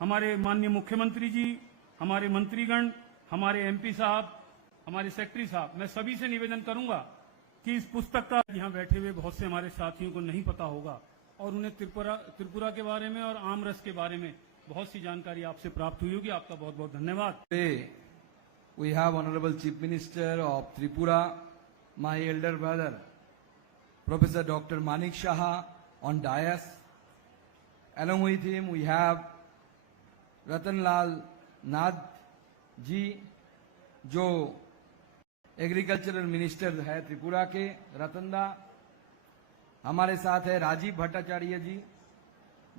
हमारे माननीय मुख्यमंत्री जी, हमारे मंत्रीगण, हमारे एमपी साहब, हमारे सेक्रेटरी साहब, मैं सभी से निवेदन करूंगा कि इस पुस्तक का यहाँ बैठे हुए बहुत से हमारे साथियों को नहीं पता होगा और उन्हें त्रिपुरा के बारे में और आमरस के बारे में बहुत सी जानकारी आपसे प्राप्त हुई होगी। आपका बहुत बहुत धन्यवाद। We have Honorable Chief Minister of Tripura, my elder brother, Professor Dr. Manik Shah on dais. Along with him, we have Ratan Lal Nath जी, जो एग्रीकल्चरल मिनिस्टर है त्रिपुरा के, रतन दा। हमारे साथ है राजीव भट्टाचार्य जी,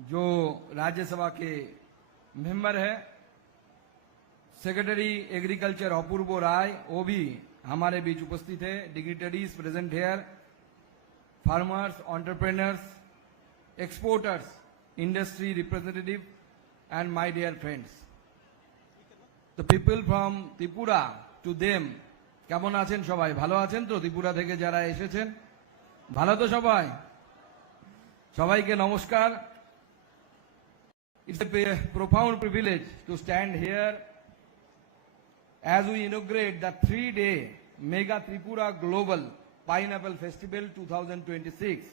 जो राज्यसभा के मेंबर है। सेक्रेटरी एग्रीकल्चर अपूर्व राय, वो भी हमारे बीच उपस्थित है। Dignitaries present here, farmers, entrepreneurs, exporters, industry representative and my dear friends, the people from Tripura to them. কেমন আছেন সবাই? ভালো আছেন তো? ত্রিপুরা থেকে যারা এসেছেন ভালো তো সবাই? সবাইকে নমস্কার। It's a profound privilege to stand here as we inaugurate the 3-day Mega Tripura Global Pineapple Festival 2026,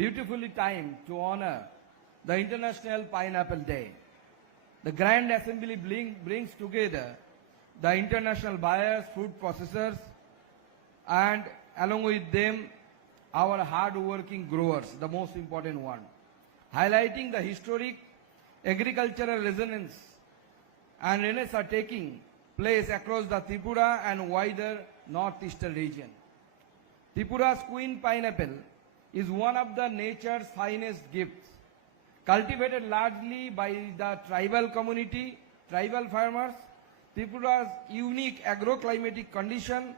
beautifully timed to honor the International Pineapple Day. The Grand Assembly brings together the international buyers, food processors, and along with them, our hard-working growers, the most important one, highlighting the historic agricultural resonance and renaissance taking place across the Tripura and wider northeastern region. Tripura's queen pineapple is one of the nature's finest gifts, cultivated largely by the tribal community, tribal farmers. Tripura's unique agroclimatic condition,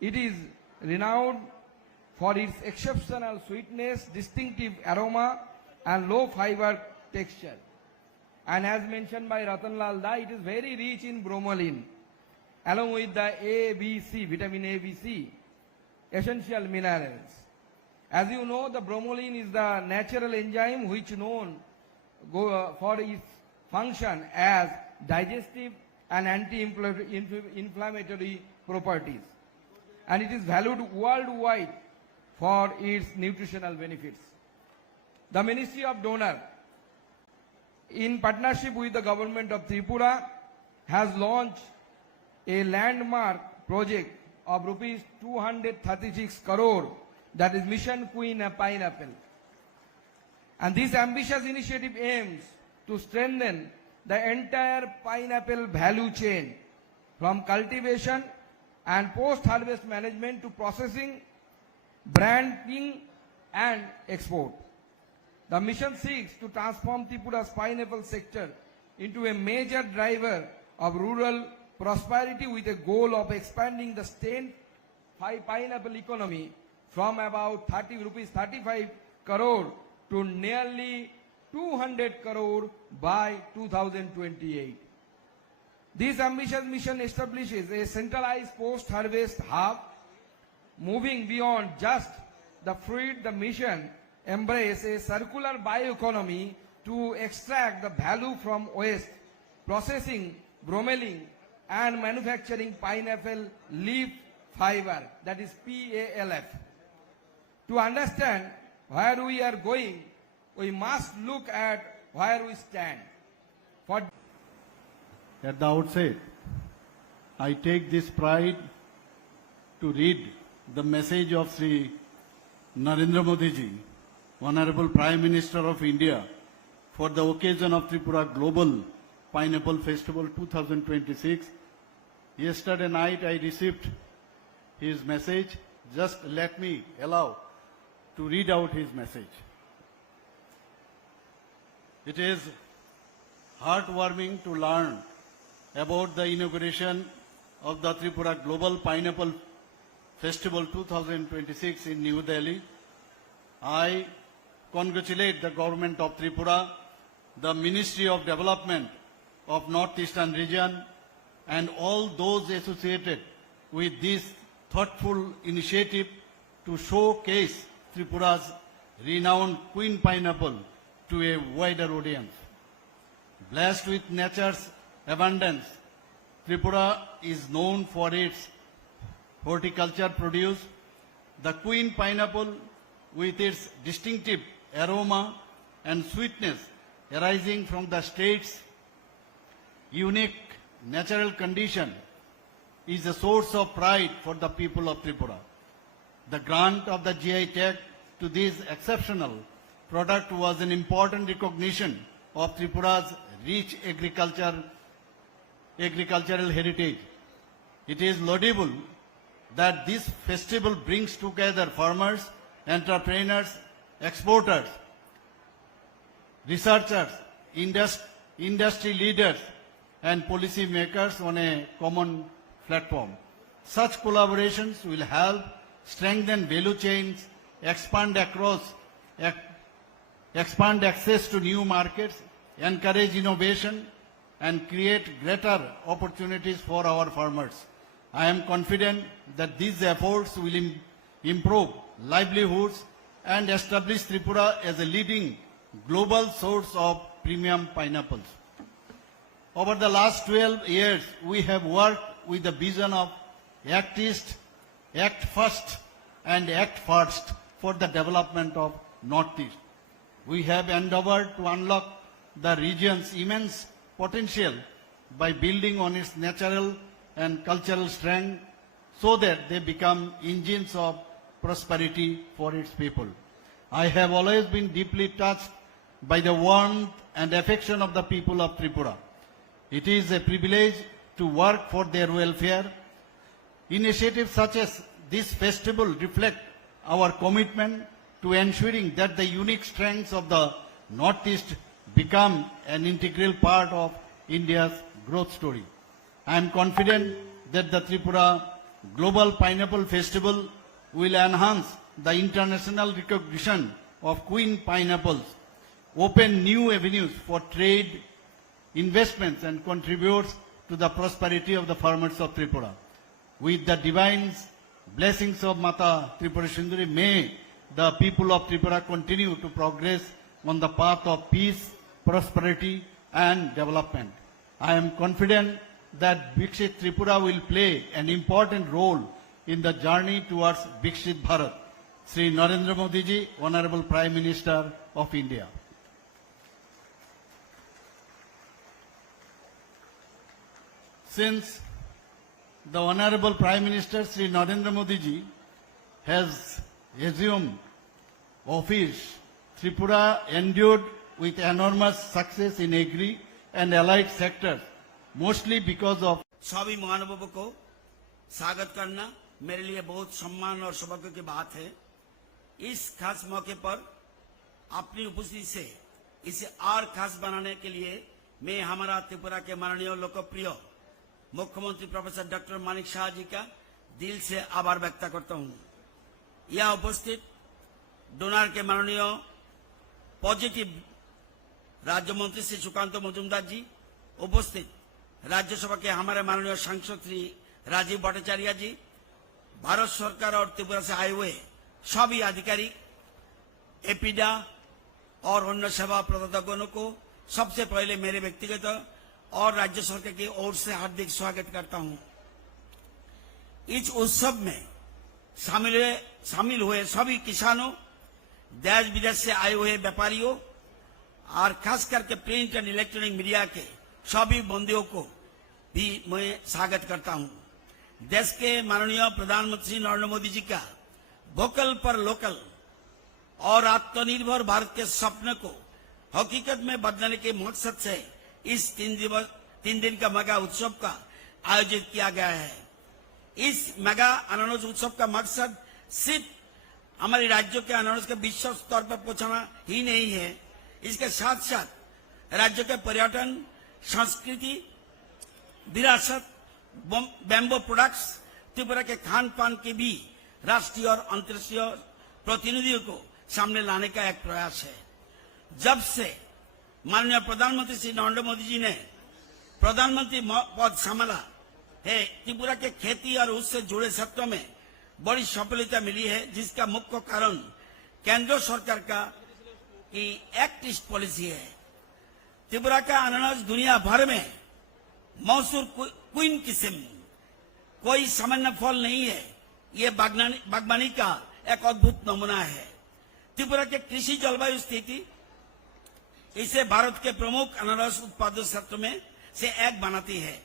it is renowned for its exceptional sweetness, distinctive aroma, and low fiber texture. And as mentioned by Ratan Lal Da, it is very rich in bromelain, along with the vitamin A, B, C, essential minerals. As you know, the bromelain is the natural enzyme which known for its function as digestive and anti-inflammatory properties. And it is valued worldwide for its nutritional benefits. The Ministry of Donor, in partnership with the government of Tripura, has launched a landmark project of rupees 236 crore, that is Mission Queen Pineapple. And this ambitious initiative aims to strengthen the entire pineapple value chain, from cultivation and post-harvest management to processing, branding, and export. The mission seeks to transform Tripura's pineapple sector into a major driver of rural prosperity with a goal of expanding the state pineapple economy from about 35 crore to nearly 200 crore by 2028. This ambitious mission establishes a centralized post-harvest hub. Moving beyond just the fruit, the mission embraces a circular bioeconomy to extract the value from waste, processing, bromelain, and manufacturing pineapple leaf fiber, that is PALF. To understand where we are going, we must look at where we stand. At the outset, I take this pride to read the message of Sri Narendra Modi ji, Honorable Prime Minister of India, for the occasion of Tripura Global Pineapple Festival 2026. Yesterday night I received his message. Just allow to read out his message. It is heartwarming to learn about the inauguration of the Tripura Global Pineapple Festival 2026 in New Delhi. I congratulate the government of Tripura, the Ministry of Development of Northeastern Region, and all those associated with this thoughtful initiative to showcase Tripura's renowned Queen Pineapple to a wider audience. Blessed with nature's abundance, Tripura is known for its horticulture produce. The queen pineapple, with its distinctive aroma and sweetness arising from the state's unique natural condition, is a source of pride for the people of Tripura. The grant of the GI tag to this exceptional product was an important recognition of Tripura's rich agricultural heritage. It is laudable that this festival brings together farmers, entrepreneurs, exporters, researchers, industry leaders, and policy makers on a common platform. Such collaborations will help strengthen value chains, expand access to new markets, encourage innovation, and create greater opportunities for our farmers. I am confident that these efforts will improve livelihoods and establish Tripura as a leading global source of premium pineapples. Over the last 12 years, we have worked with the vision of Act East, Act First, and Act First for the development of Northeast. We have endeavored to unlock the region's immense potential by building on its natural and cultural strength so that they become engines of prosperity for its people. I have always been deeply touched by the warmth and affection of the people of Tripura. It is a privilege to work for their welfare. Initiatives such as this festival reflect our commitment to ensuring that the unique strengths of the Northeast become an integral part of India's growth story. I am confident that the Tripura Global Pineapple Festival will enhance the international recognition of queen pineapples, open new avenues for trade, investments, and contributes to the prosperity of the farmers of Tripura. With the divine blessings of Mata Tripura Sundari, may the people of Tripura continue to progress on the path of peace, prosperity, and development. I am confident that Viksit Tripura will play an important role in the journey towards Viksit Bharat. Sri Narendra Modi ji, Honorable Prime Minister of India. Since the Honorable Prime Minister Sri Narendra Modi ji has assumed office, Tripura endured with enormous success in agri and allied sectors, mostly because of सभी महानुभावों को स्वागत करना मेरे लिए बहुत सम्मान और सौभाग्य की बात है। इस खास मौके पर अपनी उपस्थिति से इसे और खास बनाने के लिए मैं हमारा त्रिपुरा के माननीय लोकप्रिय मुख्यमंत्री प्रोफेसर डॉक्टर मानिक शाह जी का दिल से आभार व्यक्त करता हूं। यह उपस्थित डोनार के माननीय पॉजिटिव राज्य मंत्री श्री सुकांत मजुमदार जी, उपस्थित राज्यसभा के हमारे माननीय सांसद श्री राजीव भट्टाचार्य जी, भारत सरकार और त्रिपुरा से आए हुए सभी अधिकारी, एपीडा और अन्य सेवा प्रदातागणों को सबसे पहले मेरे व्यक्तिगत और राज्य सरकार की ओर से हार्दिक स्वागत करता हूं। इस उत्सव में शामिल हुए सभी किसानों, देश विदेश से आए हुए व्यापारियों और खास करके प्रिंट एंड इलेक्ट्रॉनिक मीडिया के सभी बंधुओं को भी मैं स्वागत करता हूं। देश के माननीय प्रधानमंत्री नरेंद्र मोदी जी का वोकल पर लोकल और आत्मनिर्भर भारत के सपने को हकीकत में बदलने के मकसद से इस 3 दिन का मेगा उत्सव का आयोजित किया गया है। इस मेगा अनानस उत्सव का मकसद सिर्फ हमारे राज्यों के अनानस के विश्व स्तर पर पहुंचाना ही नहीं है, इसके साथ साथ राज्य के पर्यटन, संस्कृति, विरासत, बैम्बो प्रोडक्ट्स, त्रिपुरा के खान पान के भी राष्ट्रीय और अंतर्राष्ट्रीय प्रतिनिधियों को सामने लाने का एक प्रयास है। जब से माननीय प्रधानमंत्री श्री नरेंद्र मोदी जी ने प्रधानमंत्री पद संभाला है, त्रिपुरा के खेती और उससे जुड़े क्षेत्रों में बड़ी सफलता मिली है, जिसका मुख्य कारण केंद्र सरकार का एक्ट ईस्ट पॉलिसी है। त्रिपुरा का अनानास दुनिया भर में मशहूर क्वीन किस्म, कोई सामान्य फल नहीं है। ये बागवानी का एक अद्भुत नमूना है। त्रिपुरा के कृषि जलवायु स्थिति इसे भारत के प्रमुख अनारस उत्पादक क्षेत्र में से एक बनाती है।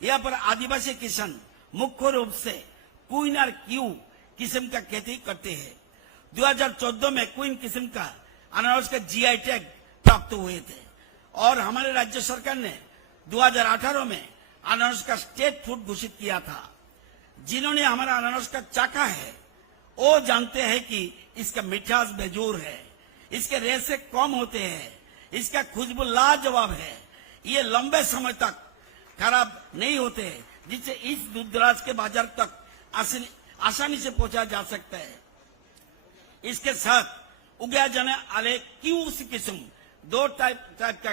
यहाँ पर आदिवासी किसान मुख्य रूप से क्वीन और क्यू किस्म का खेती करते हैं। 2014 में क्वीन किस्म का अनारस का जीआई टैग प्राप्त हुए थे और हमारे राज्य सरकार ने 2018 में अनारस का स्टेट फूड घोषित किया था। जिन्होंने हमारा अनारस का चाखा है वो जानते हैं कि इसका मिठास बेजोर है, इसके रेशे कम होते हैं, इसका खुशबू लाजवाब है, ये लंबे समय तक खराब नहीं होते, जिससे इस दूरदराज के बाजार तक आसानी से पहुंचा जा सकता है। इसके साथ उगाए जाने वाले क्यू किस्म, दो टाइप का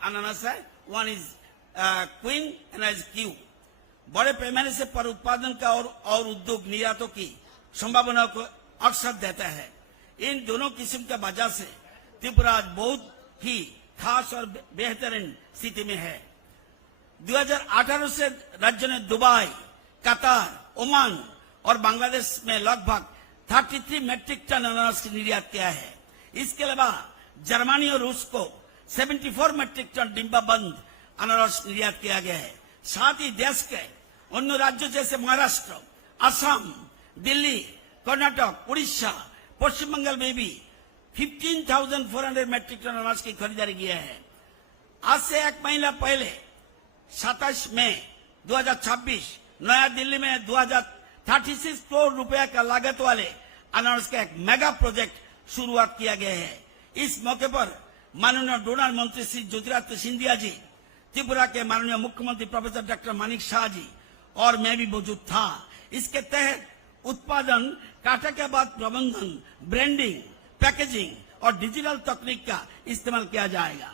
अनानास है, one is queen and is Q. बड़े पैमाने से पर उत्पादन का और उद्योग निर्यातों की संभावना को अवसर देता है। इन दोनों किस्म के बाजार से त्रिपुरा आज बहुत ही खास और बेहतरीन स्थिति में है। 2018 से राज्य ने दुबई, कतार, ओमान और बांग्लादेश में लगभग 33 मेट्रिक टन अनानास निर्यात किया है। इसके अलावा जर्मनी और रूस को 74 मेट्रिक टन डिब्बाबंद अनारस निर्यात किया गया है। साथ ही देश के अन्य राज्यों जैसे महाराष्ट्र, असम, दिल्ली, कर्नाटक, उड़ीसा, पश्चिम बंगाल में भी 15,400 मेट्रिक टन अनाज की खरीदारी किया है। आज से एक महीना पहले 27 मई 2026 नया दिल्ली में 2036 करोड़ रुपए का लागत वाले अनारस का एक मेगा प्रोजेक्ट शुरुआत किया गया है। इस मौके पर माननीय डोनर मंत्री श्री ज्योतिरादित्य सिंधिया जी, त्रिपुरा के माननीय मुख्यमंत्री प्रोफेसर डॉक्टर मानिक शाह जी और मैं भी मौजूद था। इसके तहत उत्पादन, काटा के बाद प्रबंधन, ब्रांडिंग, पैकेजिंग और डिजिटल तकनीक का इस्तेमाल किया जाएगा,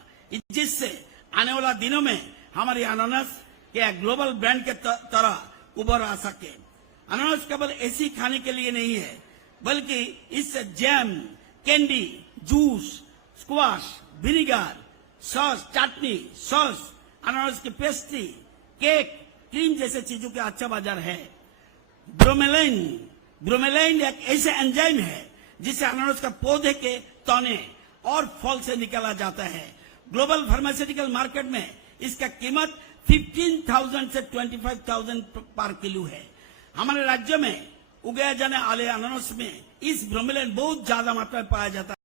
जिससे आने वाला दिनों में हमारी अनानास के ग्लोबल ब्रांड के तरह उभर आ सके। अनानास केवल ऐसी खाने के लिए नहीं है, बल्कि इससे jam, candy, juice, squash, vinegar, sauce, chutney, sauce, अनानास की पेस्ट्री, केक, क्रीम जैसे चीजों के अच्छा बाजार है। ब्रोमेलाइन एक ऐसे एंजाइम है जिसे अनानास का पौधे के तने और फल से निकाला जाता है। ग्लोबल फार्मास्यूटिकल मार्केट में इसका कीमत 15,000 से 25,000 पर किलो है। हमारे राज्य में उगाए जाने वाले अनानास में इस ब्रोमेलाइन बहुत ज्यादा मात्रा में पाया जाता है।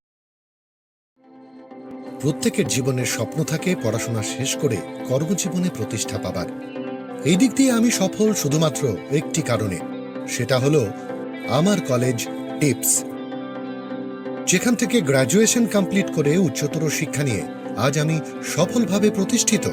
প্রত্যেকের জীবনের স্বপ্ন থাকে পড়াশোনা শেষ করে কর্মজীবনে প্রতিষ্ঠা পাবার। এই দিক দিয়ে আমি সফল শুধুমাত্র একটি কারণে, সেটা হলো আমার কলেজ টিপস, যেখান থেকে গ্র্যাজুয়েশন কমপ্লিট করে উচ্চতর শিক্ষা নিয়ে আজ আমি সফলভাবে প্রতিষ্ঠিত।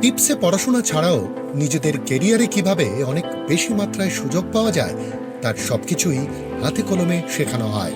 টিপসে পড়াশোনা ছাড়াও নিজেদের ক্যারিয়ারে কিভাবে অনেক বেশি মাত্রায় সুযোগ পাওয়া যায় তার সবকিছুই হাতে কলমে শেখানো হয়।